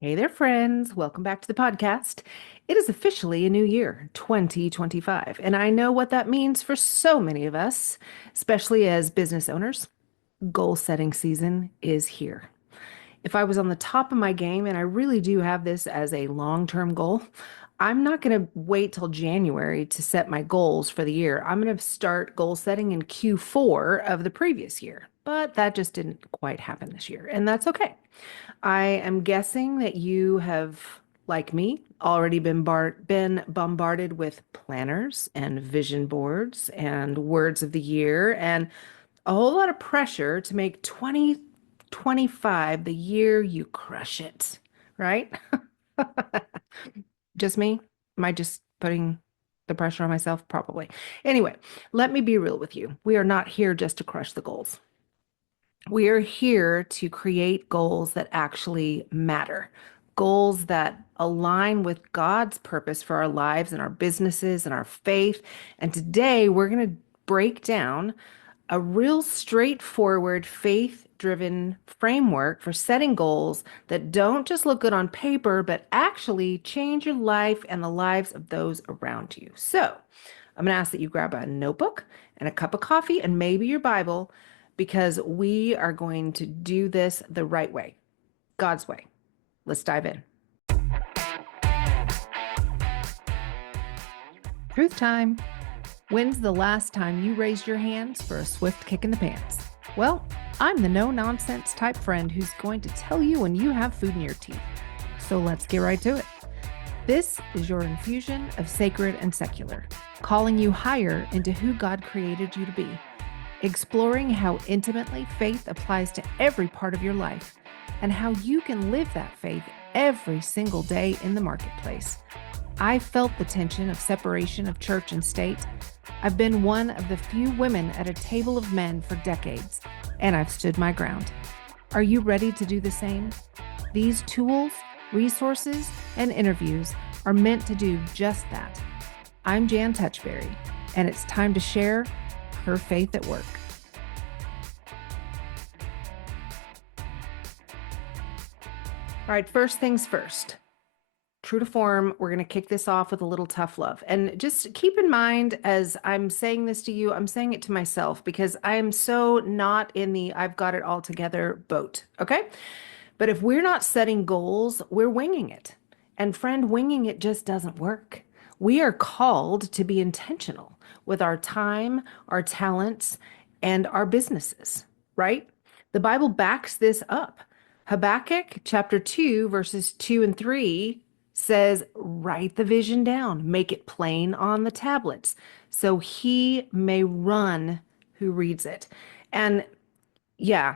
Hey there, friends. Welcome back to the podcast. It is officially a new year, 2025, and I know what that means for so many of us, especially as business owners. Goal setting season is here. If I was on the top of my game, and I really do have this as a long-term goal, I'm not going to wait till January to set my goals for the year. I'm going to start goal setting in Q4 of the previous year, but that just didn't quite happen this year, and that's okay. I am guessing that you have, like me, already been bombarded with planners and vision boards and words of the year and a whole lot of pressure to make 2025 the year you crush it, right? Just me? Am I just putting the pressure on myself? Probably. Anyway, let me be real with you. We are not here just to crush the goals. We are here to create goals that actually matter, goals that align with God's purpose for our lives and our businesses and our faith. And today we're going to break down a real straightforward, faith driven framework for setting goals that don't just look good on paper, but actually change your life and the lives of those around you. So, I'm going to ask that you grab a notebook and a cup of coffee and maybe your Bible because we are going to do this the right way, God's way. Let's dive in. Truth time. When's the last time you raised your hands for a swift kick in the pants? Well, I'm the no nonsense type friend who's going to tell you when you have food in your teeth. So let's get right to it. This is your infusion of sacred and secular, calling you higher into who God created you to be, exploring how intimately faith applies to every part of your life, and how you can live that faith every single day in the marketplace. I felt the tension of separation of church and state. I've been one of the few women at a table of men for decades, and I've stood my ground. Are you ready to do the same? These tools, resources, and interviews are meant to do just that. I'm Jan Touchberry, and it's time to share her faith at work. All right, first things first. True to form, we're going to kick this off with a little tough love. And just keep in mind, as I'm saying this to you, I'm saying it to myself because I am so not in the I've got it all together boat. Okay. But if we're not setting goals, we're winging it. And friend, winging it just doesn't work. We are called to be intentional with our time, our talents, and our businesses, right? The Bible backs this up. Habakkuk chapter 2, verses 2 and 3 says, write the vision down, make it plain on the tablets, so he may run who reads it. And yeah,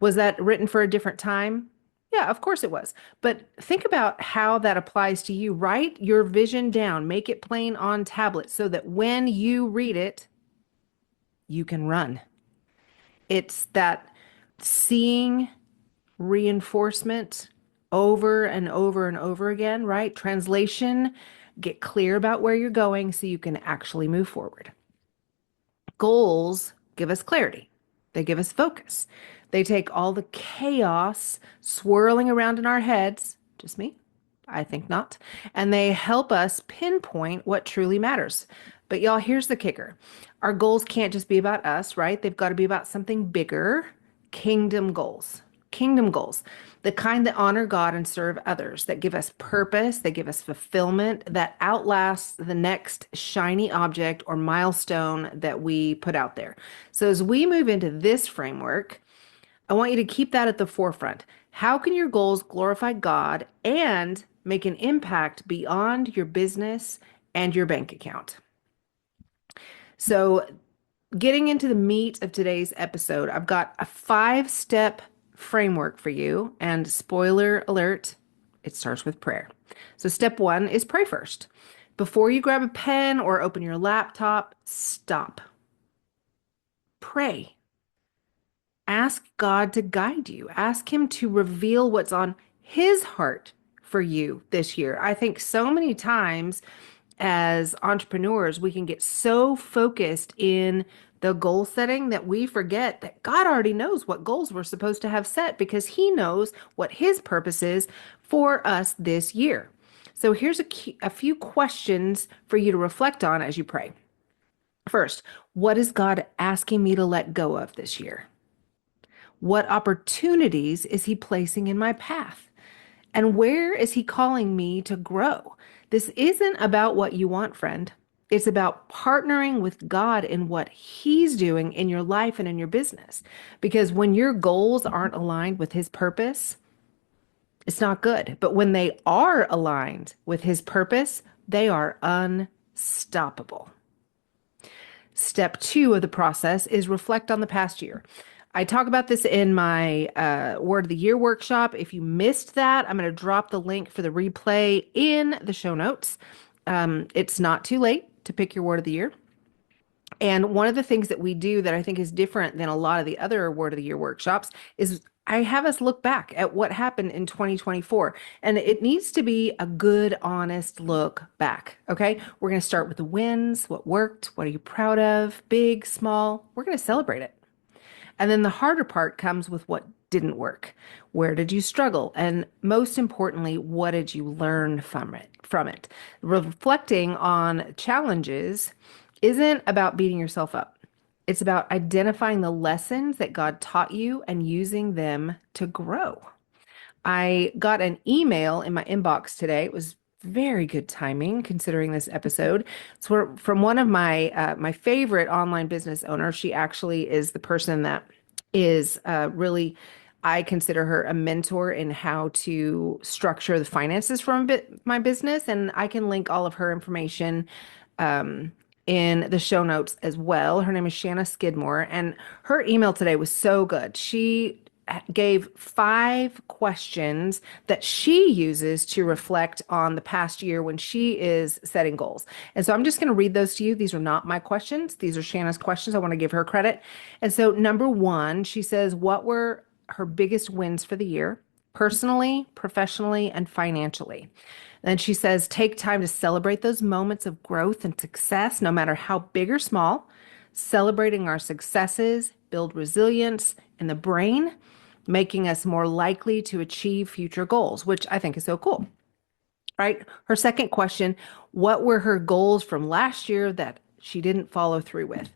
was that written for a different time? Yeah, of course it was. But think about how that applies to you. Write your vision down, make it plain on tablets so that when you read it, you can run. It's that seeing reinforcement over and over and over again, right? Translation, get clear about where you're going so you can actually move forward. Goals give us clarity, they give us focus. They take all the chaos swirling around in our heads, just me, I think not, and they help us pinpoint what truly matters. But y'all, here's the kicker. Our goals can't just be about us, right? They've got to be about something bigger, kingdom goals. Kingdom goals, the kind that honor God and serve others, that give us purpose, that give us fulfillment, that outlasts the next shiny object or milestone that we put out there. So as we move into this framework, I want you to keep that at the forefront. How can your goals glorify God and make an impact beyond your business and your bank account? So, getting into the meat of today's episode, I've got a 5-step framework for you. And spoiler alert, it starts with prayer. So, step 1 is pray first. Before you grab a pen or open your laptop, stop. Pray. Ask God to guide you. Ask Him to reveal what's on His heart for you this year. I think so many times as entrepreneurs, we can get so focused in the goal setting that we forget that God already knows what goals we're supposed to have set because He knows what His purpose is for us this year. So here's a few questions for you to reflect on as you pray. First, what is God asking me to let go of this year? What opportunities is He placing in my path? And where is He calling me to grow? This isn't about what you want, friend. It's about partnering with God in what He's doing in your life and in your business. Because when your goals aren't aligned with His purpose, it's not good. But when they are aligned with His purpose, they are unstoppable. Step 2 of the process is reflect on the past year. I talk about this in my Word of the Year workshop. If you missed that, I'm going to drop the link for the replay in the show notes. It's not too late to pick your Word of the Year. And one of the things that we do that I think is different than a lot of the other Word of the Year workshops is I have us look back at what happened in 2024. And it needs to be a good, honest look back. Okay. We're going to start with the wins, what worked, what are you proud of, big, small. We're going to celebrate it. And then the harder part comes with what didn't work. Where did you struggle? And most importantly, what did you learn from it? Reflecting on challenges isn't about beating yourself up. It's about identifying the lessons that God taught you and using them to grow. I got an email in my inbox today. It was very good timing considering this episode. It's from one of my favorite online business owners. She actually is the person that is really, I consider her a mentor in how to structure the finances from my business. And I can link all of her information in the show notes as well. Her name is Shanna Skidmore, and her email today was so good. She gave 5 questions that she uses to reflect on the past year when she is setting goals. And so I'm just going to read those to you. These are not my questions. These are Shanna's questions. I want to give her credit. And so number 1, she says, what were her biggest wins for the year, personally, professionally, and financially? Then she says, take time to celebrate those moments of growth and success, no matter how big or small. Celebrating our successes build resilience in the brain, making us more likely to achieve future goals, which I think is so cool, right? Her second question, what were her goals from last year that she didn't follow through with?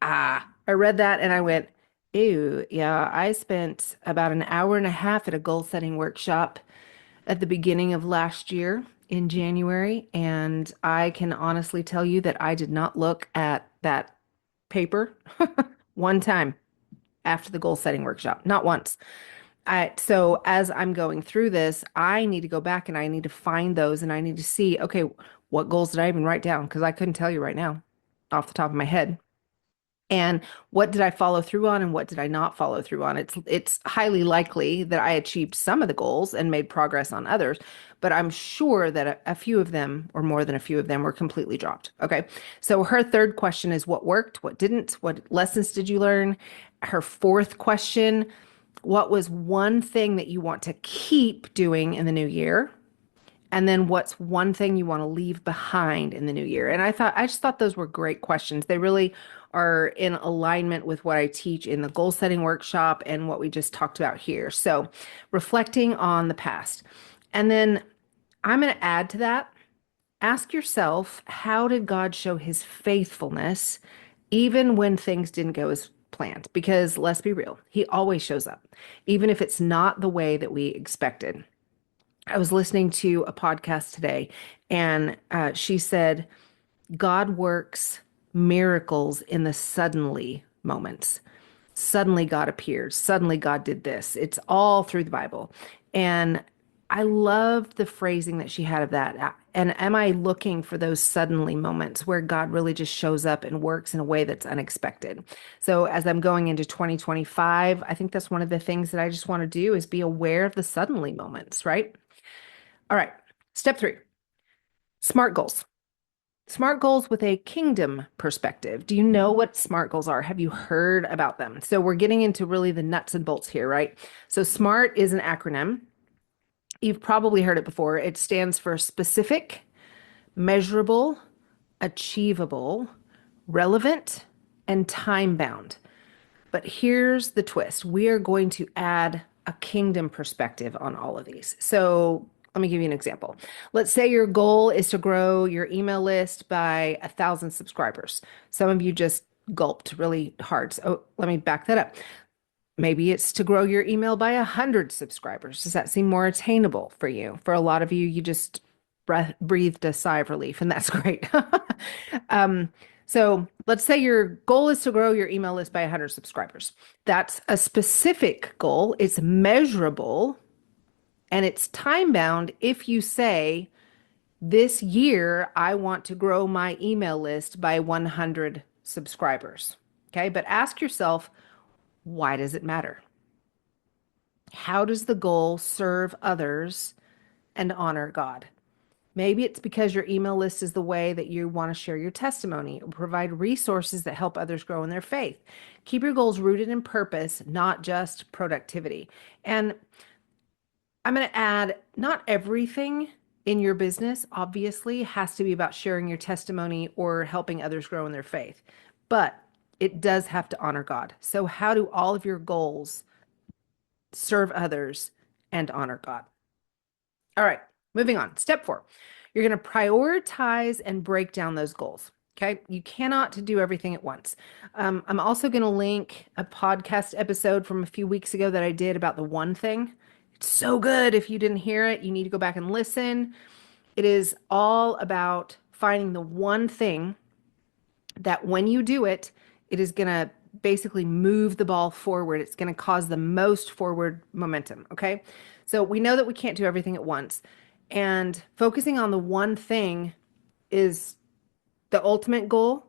I read that and I went, ew, yeah, I spent about an hour and a half at a goal setting workshop at the beginning of last year in January. And I can honestly tell you that I did not look at that paper one time after the goal setting workshop, not once. So as I'm going through this, I need to go back and I need to find those and I need to see, okay, what goals did I even write down? Because I couldn't tell you right now off the top of my head. And what did I follow through on and what did I not follow through on? It's highly likely that I achieved some of the goals and made progress on others, but I'm sure that a few of them, or more than a few of them, were completely dropped. Okay. So her third question is what worked, what didn't, what lessons did you learn? Her fourth question, what was one thing that you want to keep doing in the new year? And then what's one thing you want to leave behind in the new year? And I just thought those were great questions. They really are in alignment with what I teach in the goal setting workshop and what we just talked about here. So reflecting on the past. And then I'm going to add to that. Ask yourself, how did God show His faithfulness even when things didn't go as planned? Because let's be real, He always shows up, even if it's not the way that we expected. I was listening to a podcast today, and she said, God works miracles in the suddenly moments. Suddenly God appeared. Suddenly God did this. It's all through the Bible. And I loved the phrasing that she had of that. And am I looking for those suddenly moments where God really just shows up and works in a way that's unexpected? So as I'm going into 2025, I think that's one of the things that I just want to do is be aware of the suddenly moments, right? All right. Step 3, SMART goals. SMART goals with a kingdom perspective. Do you know what SMART goals are? Have you heard about them? So we're getting into really the nuts and bolts here, right? So SMART is an acronym. You've probably heard it before. It stands for specific, measurable, achievable, relevant, and time bound. But here's the twist. We are going to add a kingdom perspective on all of these. So let me give you an example. Let's say your goal is to grow your email list by 1,000 subscribers. Some of you just gulped really hard. So let me back that up. Maybe it's to grow your email by 100 subscribers. Does that seem more attainable for you? For a lot of you, you just breathed a sigh of relief, and that's great. um, so let's say your goal is to grow your email list by 100 subscribers. That's a specific goal. It's measurable and it's time bound if you say, this year, I want to grow my email list by 100 subscribers. Okay. But ask yourself, why does it matter? How does the goal serve others and honor God? Maybe it's because your email list is the way that you want to share your testimony or provide resources that help others grow in their faith. Keep your goals rooted in purpose, not just productivity. And I'm going to add, not everything in your business, obviously, has to be about sharing your testimony or helping others grow in their faith, but it does have to honor God. So, how do all of your goals serve others and honor God? All right, moving on. Step 4. You're going to prioritize and break down those goals. Okay. You cannot do everything at once. I'm also going to link a podcast episode from a few weeks ago that I did about the one thing. It's so good. If you didn't hear it, you need to go back and listen. It is all about finding the one thing that when you do it, it is going to basically move the ball forward. It's going to cause the most forward momentum. Okay. So we know that we can't do everything at once. And focusing on the one thing is the ultimate goal,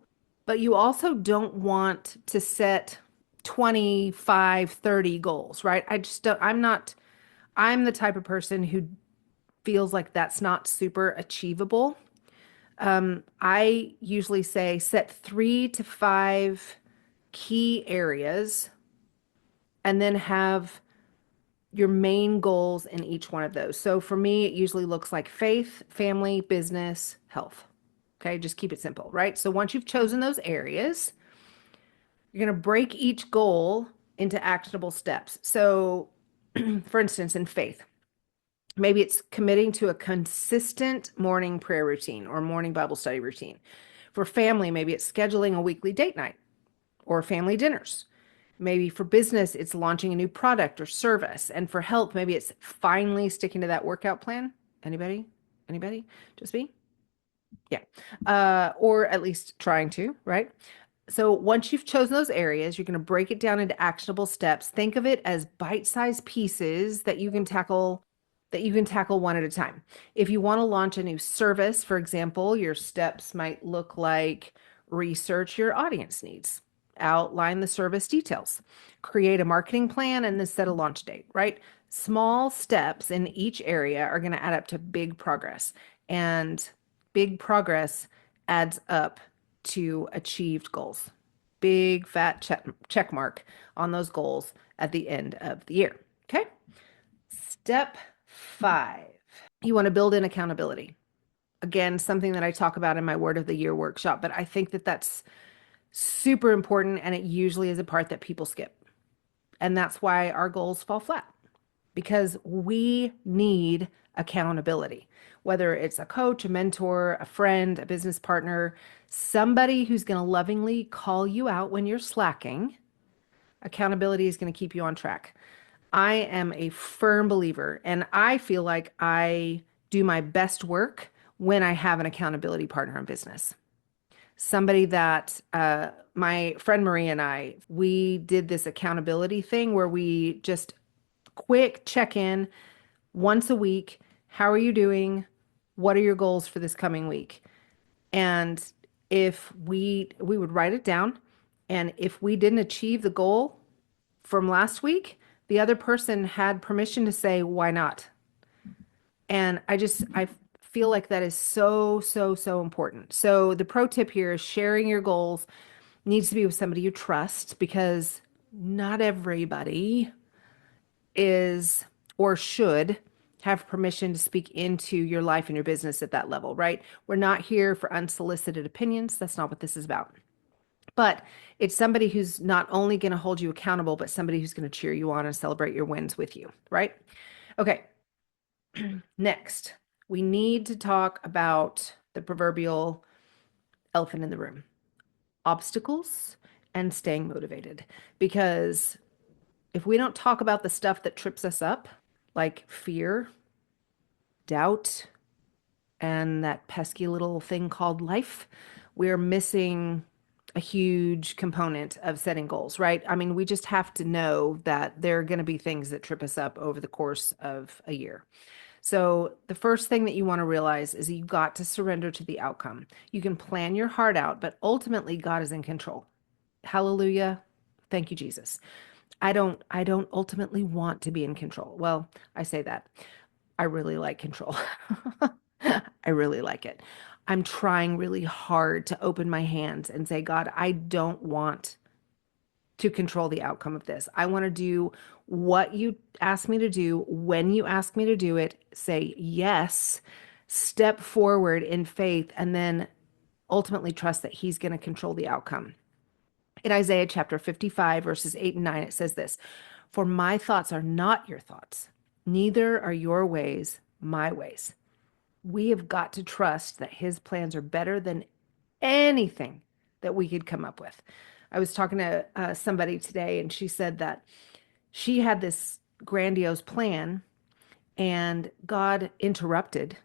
but you also don't want to set 25, 30 goals, right? I just don't, I'm the type of person who feels like that's not super achievable. I usually say set 3 to 5 key areas and then have your main goals in each one of those. So for me, it usually looks like faith, family, business, health. Okay, just keep it simple, right? So once you've chosen those areas, you're going to break each goal into actionable steps. So, for instance, in faith, maybe it's committing to a consistent morning prayer routine or morning Bible study routine. For family, maybe it's scheduling a weekly date night or family dinners. Maybe for business, it's launching a new product or service. And for health, maybe it's finally sticking to that workout plan. Anybody? Anybody? Just me? Yeah. Or at least trying to, right? So once you've chosen those areas, you're going to break it down into actionable steps. Think of it as bite-sized pieces that you can tackle one at a time. If you want to launch a new service, for example, your steps might look like research your audience needs, outline the service details, create a marketing plan, and then set a launch date, right? Small steps in each area are going to add up to big progress. And big progress adds up to achieved goals. Big fat check mark on those goals at the end of the year. Okay. Step 5. You want to build in accountability. Again, something that I talk about in my Word of the Year workshop, but I think that that's super important and it usually is a part that people skip. And that's why our goals fall flat because we need accountability, whether it's a coach, a mentor, a friend, a business partner, somebody who's going to lovingly call you out when you're slacking. Accountability is going to keep you on track. I am a firm believer, and I feel like I do my best work when I have an accountability partner in business. Somebody that my friend Marie and I, we did this accountability thing where we just quick check in once a week. How are you doing? What are your goals for this coming week? And if we would write it down, and if we didn't achieve the goal from last week, the other person had permission to say, why not? And I feel like that is so, so, so important. So the pro tip here is sharing your goals needs to be with somebody you trust because not everybody is or should have permission to speak into your life and your business at that level, right? We're not here for unsolicited opinions. That's not what this is about. But It's somebody who's not only going to hold you accountable, but somebody who's going to cheer you on and celebrate your wins with you, right? Okay. Next, we need to talk about the proverbial elephant in the room, obstacles and staying motivated. Because if we don't talk about the stuff that trips us up, like fear, doubt, and that pesky little thing called life, we're missing a huge component of setting goals, right? I mean, we just have to know that there are going to be things that trip us up over the course of a year. So the first thing that you want to realize is you've got to surrender to the outcome. You can plan your heart out, but ultimately God is in control. Hallelujah. Thank you, Jesus. I don't ultimately want to be in control. Well, I say that. I really like control. I really like it. I'm trying really hard to open my hands and say, God, I don't want to control the outcome of this. I want to do what you ask me to do when you ask me to do it, say yes, step forward in faith, and then ultimately trust that He's going to control the outcome. In Isaiah chapter 55, verses 8 and 9, it says this: For my thoughts are not your thoughts, neither are your ways my ways. We have got to trust that His plans are better than anything that we could come up with. I was talking to somebody today, and she said that she had this grandiose plan, and God interrupted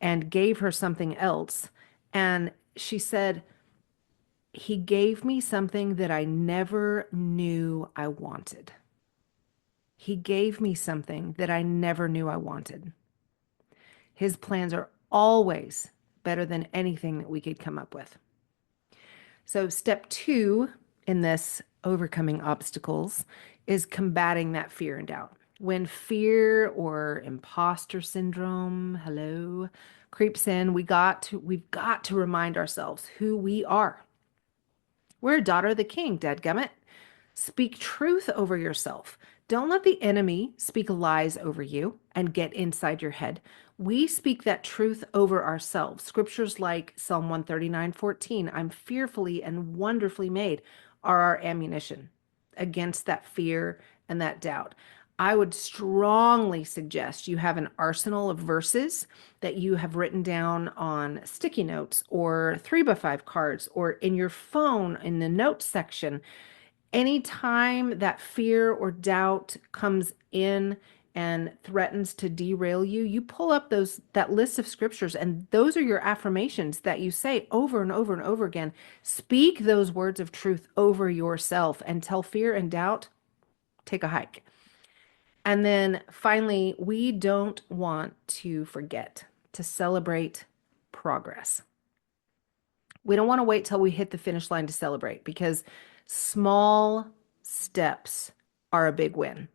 and gave her something else. And she said, He gave me something that I never knew I wanted. He gave me something that I never knew I wanted. His plans are always better than anything that we could come up with. So, step 2 in this overcoming obstacles is combating that fear and doubt. When fear or imposter syndrome, hello, creeps in, we've got to remind ourselves who we are. We're a daughter of the King, dadgummit. Speak truth over yourself. Don't let the enemy speak lies over you and get inside your head. We speak that truth over ourselves. Scriptures like Psalm 139:14, I'm fearfully and wonderfully made, are our ammunition against that fear and that doubt. I would strongly suggest you have an arsenal of verses that you have written down on sticky notes or 3x5 cards or in your phone in the notes section. Anytime that fear or doubt comes in and threatens to derail you, you pull up that list of scriptures, and those are your affirmations that you say over and over and over again. Speak those words of truth over yourself and tell fear and doubt, take a hike. And then finally, we don't want to forget to celebrate progress. We don't want to wait till we hit the finish line to celebrate, because small steps are a big win,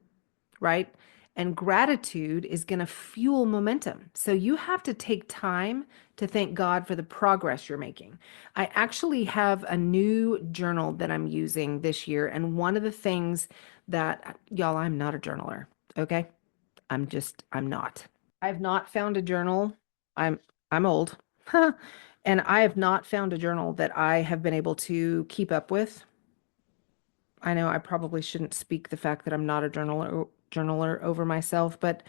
right? And gratitude is going to fuel momentum. So you have to take time to thank God for the progress you're making. I actually have a new journal that I'm using this year. And one of the things that, y'all, I'm not a journaler, okay? I'm not. I've not found a journal. I'm old. And I have not found a journal that I have been able to keep up with. I know I probably shouldn't speak the fact that I'm not a journaler over myself, but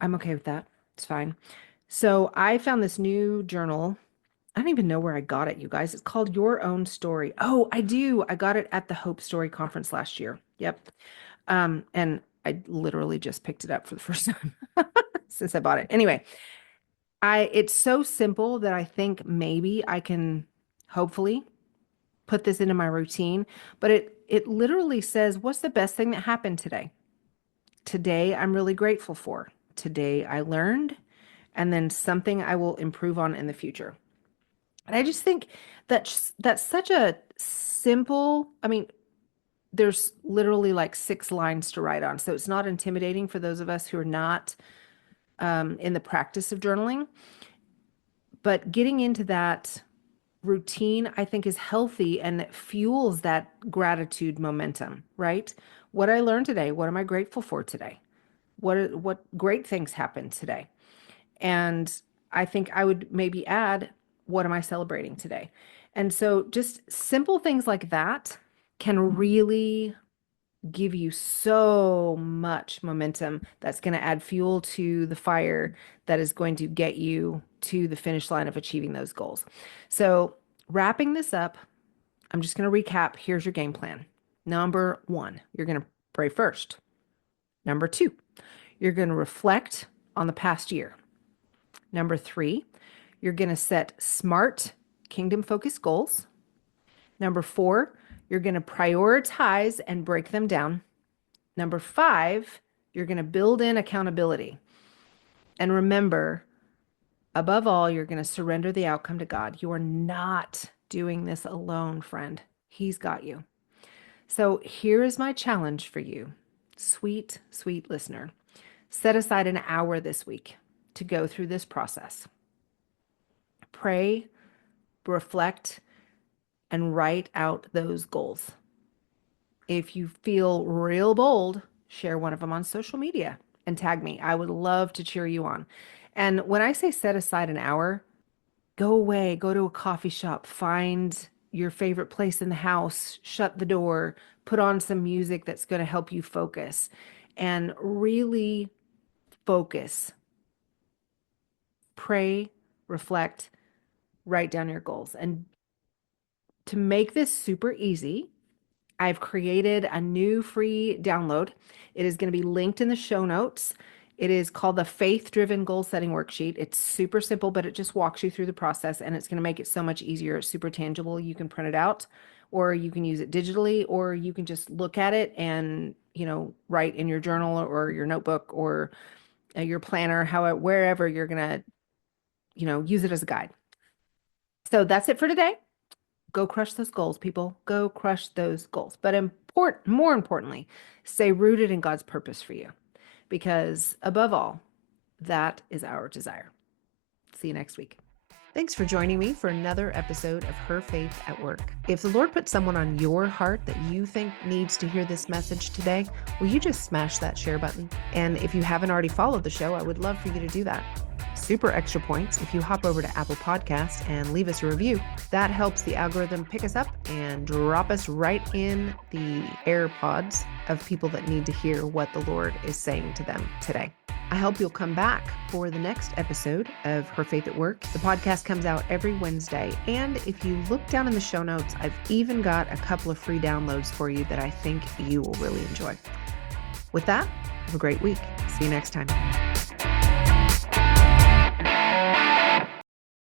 I'm okay with that. It's fine. So I found this new journal. I don't even know where I got it, you guys. It's called Your Own Story. Oh, I do. I got it at the Hope Story Conference last year. Yep. And I literally just picked it up for the first time since I bought it. Anyway, it's so simple that I think maybe I can hopefully put this into my routine, but it literally says, what's the best thing that happened today? Today I'm really grateful for. Today I learned, and then something I will improve on in the future. And I just think that's such a simple, I mean, there's literally like 6 lines to write on. So it's not intimidating for those of us who are not in the practice of journaling. But getting into that routine, I think, is healthy and it fuels that gratitude momentum, right? What I learned today, what am I grateful for today? What great things happened today? And I think I would maybe add, what am I celebrating today? And so just simple things like that can really give you so much momentum that's going to add fuel to the fire that is going to get you to the finish line of achieving those goals. So, wrapping this up, I'm just going to recap. Here's your game plan. Number 1, you're going to pray first. Number 2, you're going to reflect on the past year. Number 3, you're going to set smart, kingdom-focused goals. Number 4, you're going to prioritize and break them down. Number 5, you're going to build in accountability. And remember, above all, you're going to surrender the outcome to God. You are not doing this alone, friend. He's got you. So here is my challenge for you, sweet, sweet listener. Set aside an hour this week to go through this process. Pray, reflect, and write out those goals. If you feel real bold, share one of them on social media and tag me. I would love to cheer you on. And when I say set aside an hour, go away, go to a coffee shop, find your favorite place in the house, shut the door, put on some music that's going to help you focus, and really focus. Pray, reflect, write down your goals. And to make this super easy, I've created a new free download. It is going to be linked in the show notes. It is called the Faith-Driven Goal Setting Worksheet. It's super simple, but it just walks you through the process, and it's going to make it so much easier. It's super tangible. You can print it out, or you can use it digitally, or you can just look at it and, write in your journal or your notebook or your planner, wherever you're going to, use it as a guide. So that's it for today. Go crush those goals, people. Go crush those goals. But more importantly, stay rooted in God's purpose for you, because above all, that is our desire. See you next week. Thanks for joining me for another episode of Her Faith at Work. If the Lord put someone on your heart that you think needs to hear this message today, will you just smash that share button? And if you haven't already followed the show, I would love for you to do that. Super extra points if you hop over to Apple Podcasts and leave us a review. That helps the algorithm pick us up and drop us right in the AirPods of people that need to hear what the Lord is saying to them today. I hope you'll come back for the next episode of Her Faith at Work. The podcast comes out every Wednesday. And if you look down in the show notes, I've even got a couple of free downloads for you that I think you will really enjoy. With that, have a great week. See you next time.